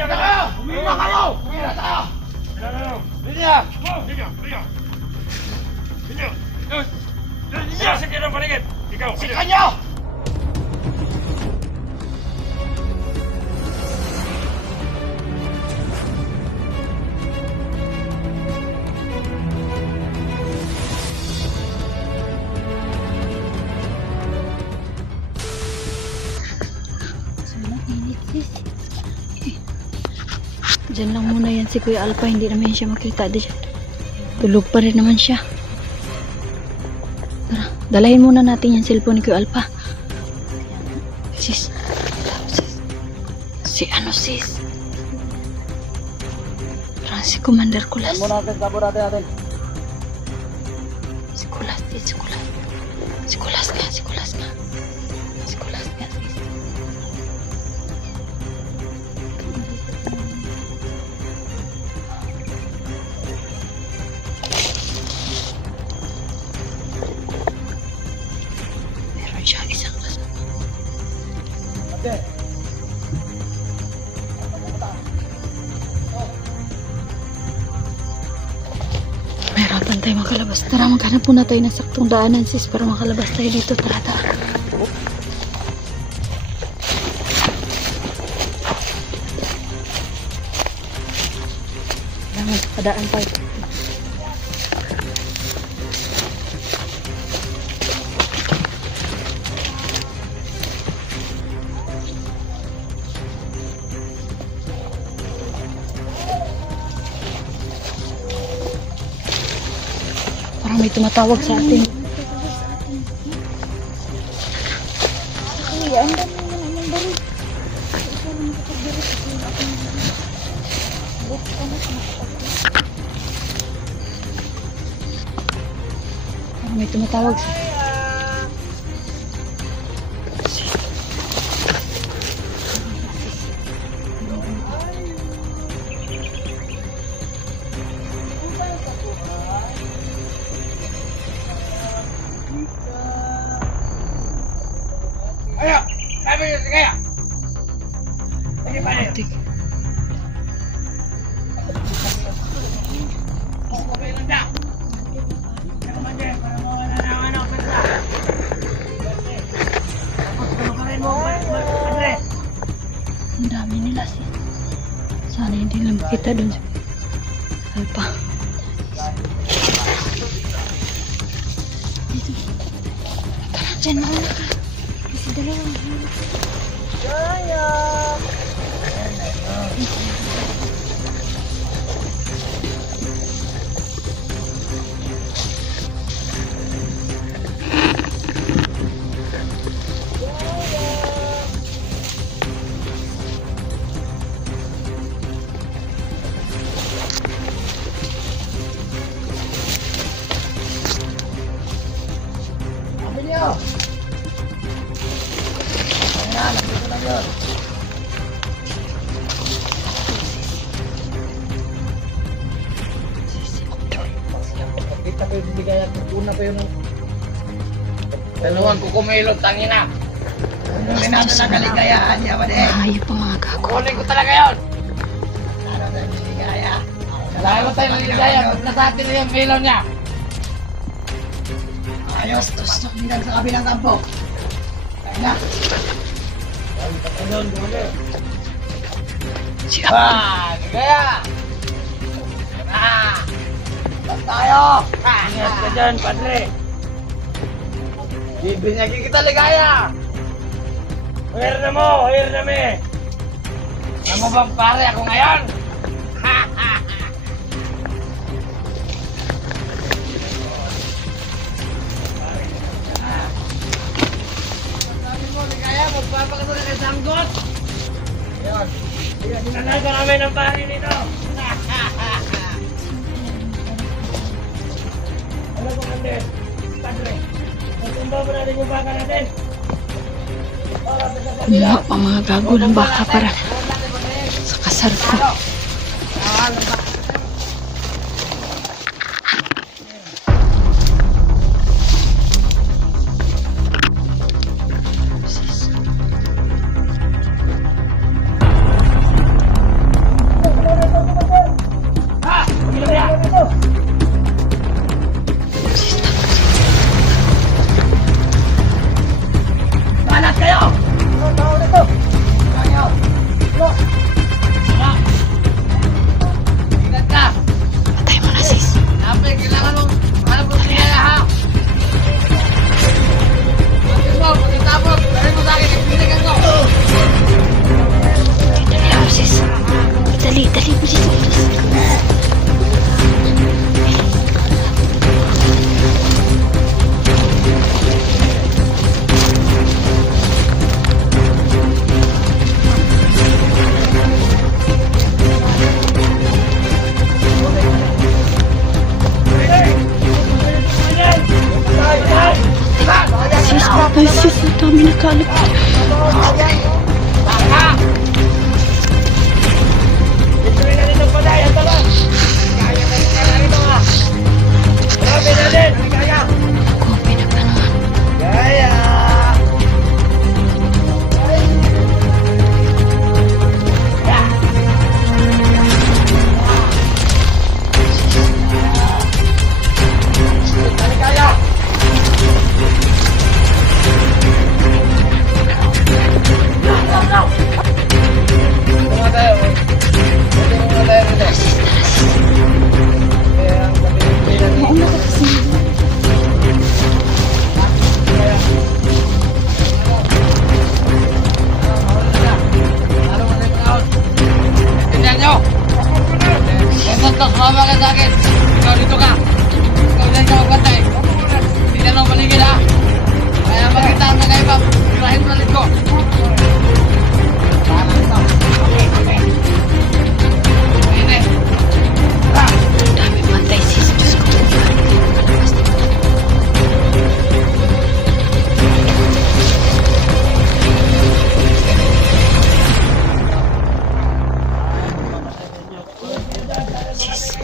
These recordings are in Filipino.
Linya kayo! Umira kayo! Umira tayo! Linya! Linya! Linya! Linya! Linya! Sige ng paligid! Ikaw! Sikan nyo! Diyan lang muna yan si Kuya Alpha, hindi naman siya makita diyan. Tulog pa rin naman siya. Tara, dalahin muna natin yung cellphone ni Kuya Alpha. Sis. Si ano sis? Parang si Commander Kulas. Sabon natin. Si Kulas sis. Si Kulas nga sis. Meron siya isang kasama. Okay. Mahirapan tayo makalabas. Tara, maghanap muna tayo ng saktong daanan sis para makalabas tayo dito. Tara. Padaan tayo. Parang may tumatawag sa atin. May tumatawag sa Ayo, sabi niyo sige. Sige pa rin. Okay lang daw. ang dami nila sis. Sana hindi lang makita dun sa Alpha. Dito. Tara, dyan mauna ka. Kasi dalawang Jaya. Kita pa yung bibigay at una pa yung dalawang kukumilot, tangina. Hindi natin ang kaligayahan niya, wala eh. Ayaw pa mga gago. Kukunin ko talaga yun. Ano tayo maligaya? Lalo tayo maligaya, pag nasatin na yung milon niya. Ayos, tusok nilang sa kabilang kampo. Kaya na. Si Ah, ligaya! Ah! Basta tayo! Ingat ka dyan, padre! Bibinagin kita ligaya! Hire na mo! Hire na me! Alam mo bang pare ako ngayon? Ha ha ha! Sabi mo ligaya, magpapakasal ka sanggot! Ayan! Sinanaga namin ang pare nito! Ano po Andes? Padre, matumba mo natin yung baka natin. kumuha pa mga gago ng baka para sa kasal ko. Sumama ka sa akin. Ikaw dito ka. Ikaw dyan ka magbantay. Tingnan mo paligid ha. Kaya makita ang nag-iba. Ibrahim ulit ko. Dami bantay sis. Diyos ko. Sis.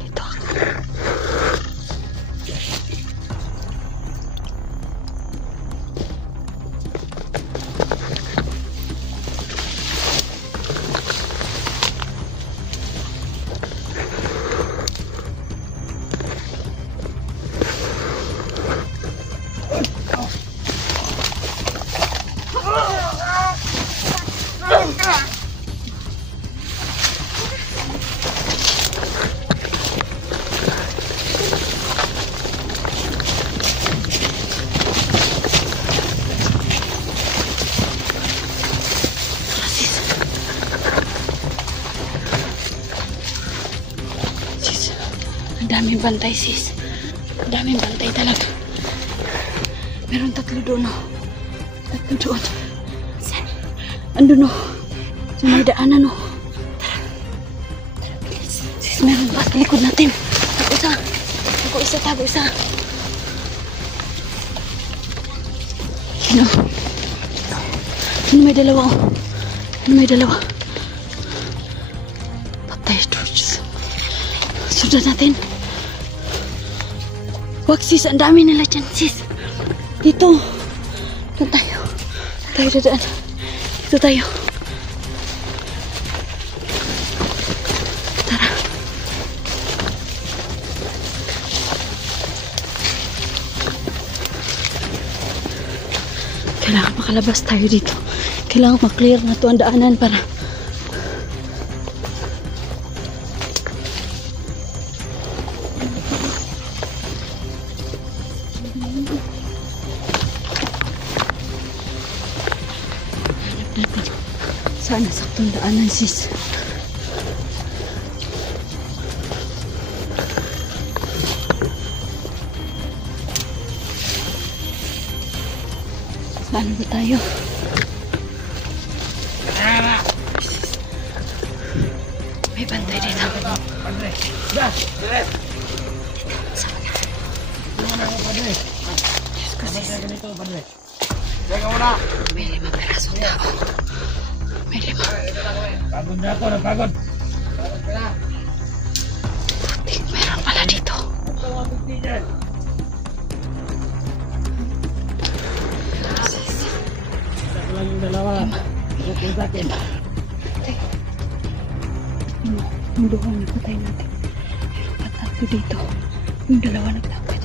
Dito ako. Sis, ang daming bantay sis. Ang daming bantay talaga. Meron tatlo doon oh. Tatlo doon. Saan? Andun oh. Sa may daanan oh. Tara, bilis. Sis, meron pa sa likod natin. Tago isa. Tago isa, tago isa. Ano? Ano may dalawa oh. Ano may dalawa? Patay, George. Sundan natin. Wag sis, ang dami nila dyan sis. Dito. Doon tayo. Tayo dadaan. Dito tayo. Tara. Kailangan makalabas tayo dito. Kailangan maklear na ito ang daanan para saan nasaktong daanan sis. Saan ba tayo? May bantay dito. Saan ka? Diyos ko sis. May 5 perasong tao. May 5. Pagod na ako, napagod. Putik, meron pala dito. Sis. Ito lang yung dalawa. Ito yung sa akin. Patay. Yung duhong napatay natin. Meron pa tatlo dito. Yung dalawa naglakad.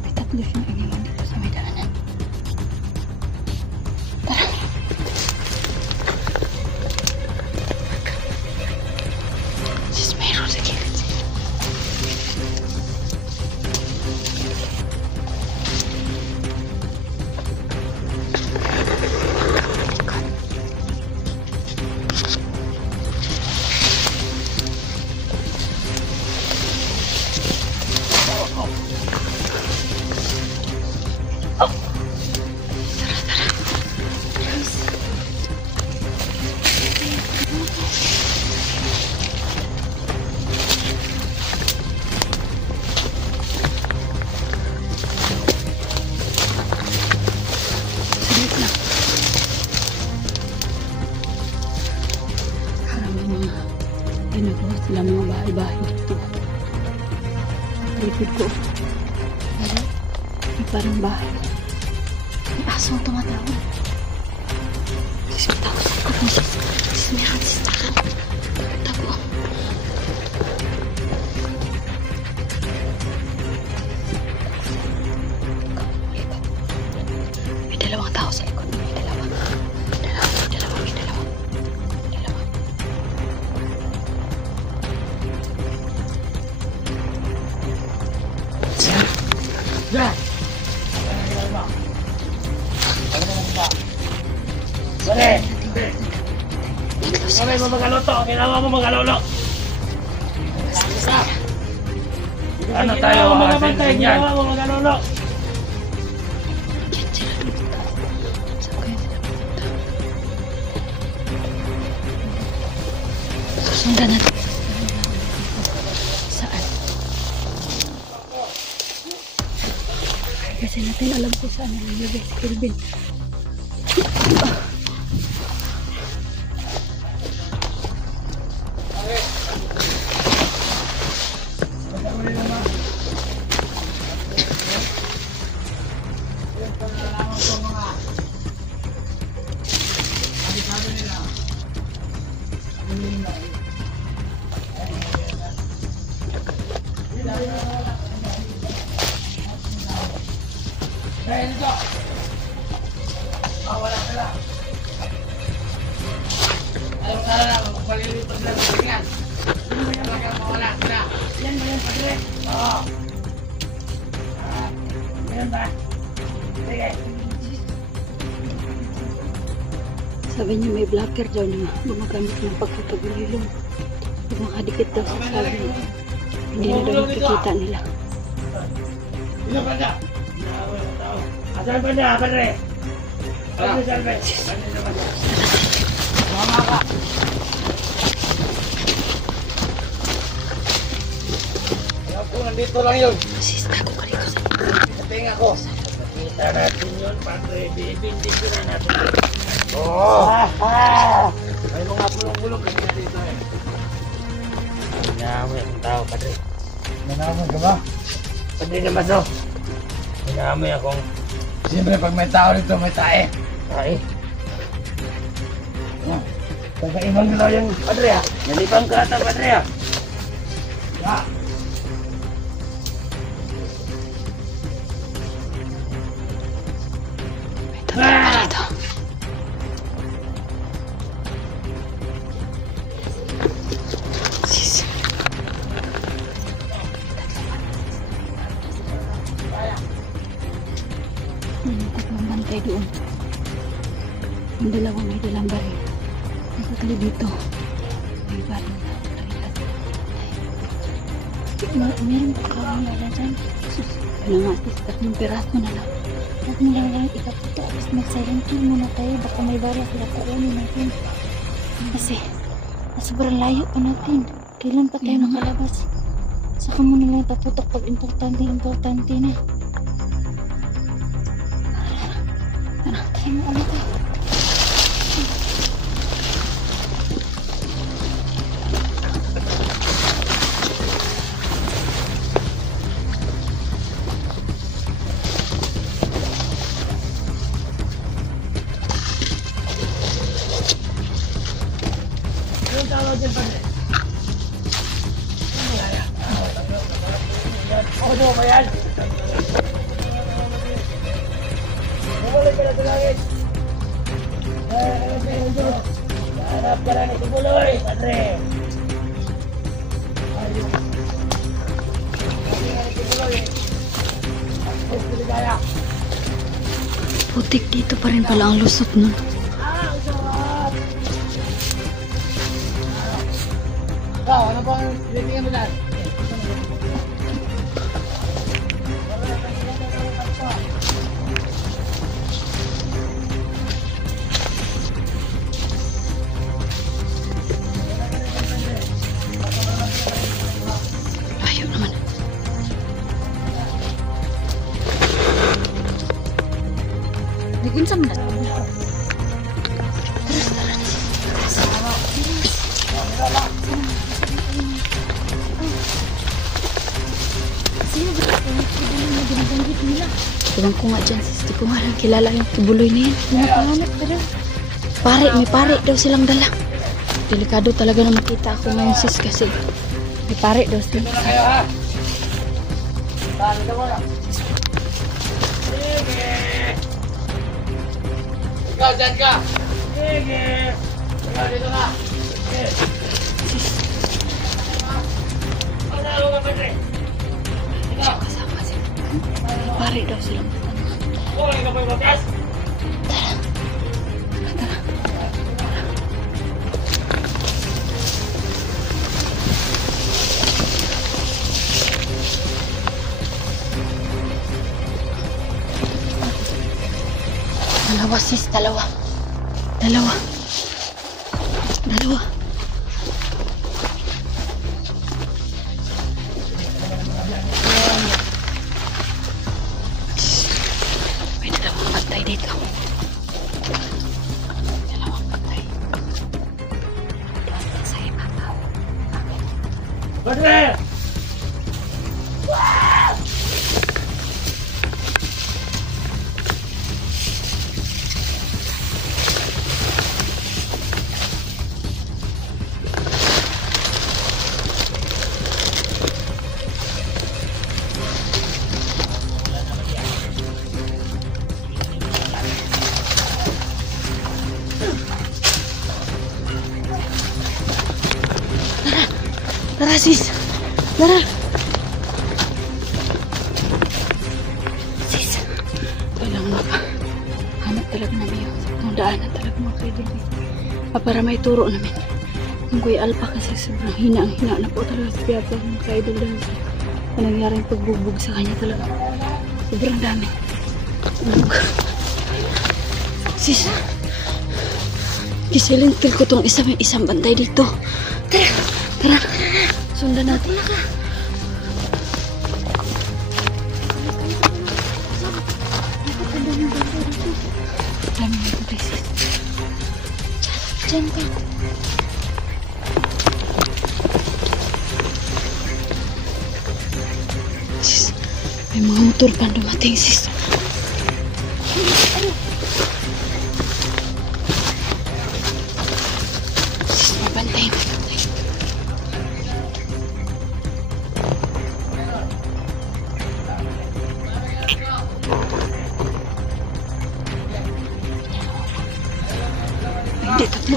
May tatlo siyang iniwan dito sa may daanan. Tara. Sis, mayroon sa gilid. Saglit lang. Parang may mga ginagawa sila mga bahay-bahay dito. Likod ko. Ano? May parang bahay. May aso ang tumatawag. Sis, may tao sa likod mo. Sis, meron sis tago. Tago. May dalawang tao sa likod. May dalawa. May dalawa. May dalawa. May dalawa. May dalawa. Ya. Boleh. Tatlo sila. Kami mo magaluto. Kailangan mo magalolo. Ano tayo mga bantay? Kailangan mo magalolo. Yan sila dito. Saan kaya nila pupunta? Sundan natin. Saan? Kasi natin alam ko saan nilagay si Kelvin. Wala sila. Alam ka na, malilipad lang sa tingnan. Hindi mo yan lang mawala sila. Yan ba yan, padre? Oo. Yan ba? Sige. Sabi niya may blocker daw na gumagamit ng pagkakagulilong. Pag nakadikit daw sa sabi, hindi na daw nakikita nila. Ino ba na? Asan ba na, padre? Ano salve? Ano naman? Mama ka. Ayaw ko, nandito lang yun. Sis, tago ka dito sa Tingnan ko. Kita natin yun, padre. Bibindi ko na natin. Oo. May mga bulong-bulong kasi dito eh. Nangamoy ang tao, padre. Nangamoy ka ba? Padre naman to. Nangamoy akong... Siyempre pag may tao dito, may tae. Tae? Pagkaibang galaw yung padre ha. Nalipang ka ata, padre ha. Ya. May tatlo pa dito. Sis. May tatlong bantay doon. Yung dalawa may dalang baril. Yung tatlo dito. May baril na. Meron pa kami wala dyan. Sus. Ano nga, sis. Tatlong piraso na lang. Huwag mo lang ikaputo. Tapos mag-silent kill muna tayo. Baka may bala sila kaunin natin. Kasi, sobrang layo pa natin. Kailan pa tayo nakalabas? Saka mo na lang taputok pag importante na. Ano, tayo mo ulit eh. Yung tawag dyan, padre. Ano ba yan? Bumalik ka na sa langit. Hanap ka na ni Tubuloy, padre. Ayun. Sabi nga ni Tubuloy eh. Ang Piligaya. Putik dito pa rin pala ang lusot nun. Ang sarap! Ikaw, ano pang tinitingin mo dyan? Layo naman. Naging sa mga. Iwan ko nga dyan, sis. Di ko nga lang kilala yung kibuloy na yan. Pinapanganap ka rin. Pare, may pare daw silang dala. Delikado talaga na makita ako ngayon, sis, kasi may pare daw sila. Kayo ha? Saan ka muna? Sige! Ikaw, dyan ka! Sige! Ikaw, dito ka! Sige! Pagkalo ka, padre! Ikaw! Kasama sila. May pare daw silang dala. Kuhay ka pa yung matas! Dalawa sis, dalawa. Dalawa. Dalawa. May dalawang bantay dito. Dalawang bantay. Sa ibabaw. Padre! Tara sis. Tara. Sis. Kailangan hanap talaga namin yung daanan talaga mga kaidol. Para may turo namin. Yung Kuya Alpa kasi sobrang hina na po talaga sa piyapa mga kaidol. Ang nangyaring pagbubog sa kanya talaga. Sobrang dami. Sis. Kisilintil ko tong isang bantay dito. Tara. Tara. Sundan natin. Dami na ito, sis. Diyan ka. Sis, may mga motor pa dumating, sis. Sis, mabantay na. Hindi, tatlo.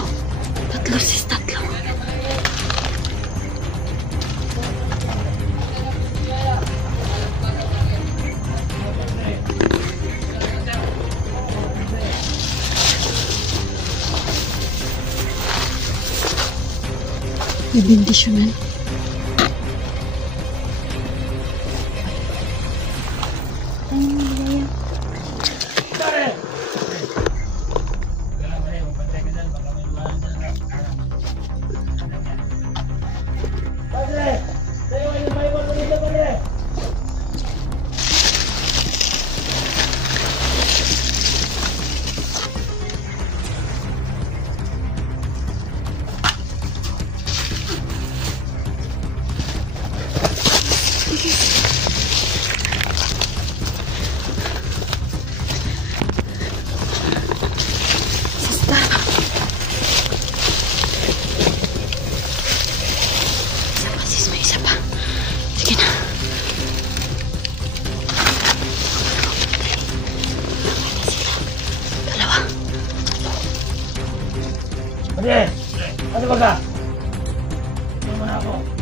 Tatlo, sis, tatlo. May bendisyonan. Padre! Ano ba ka? Ano mo na ako?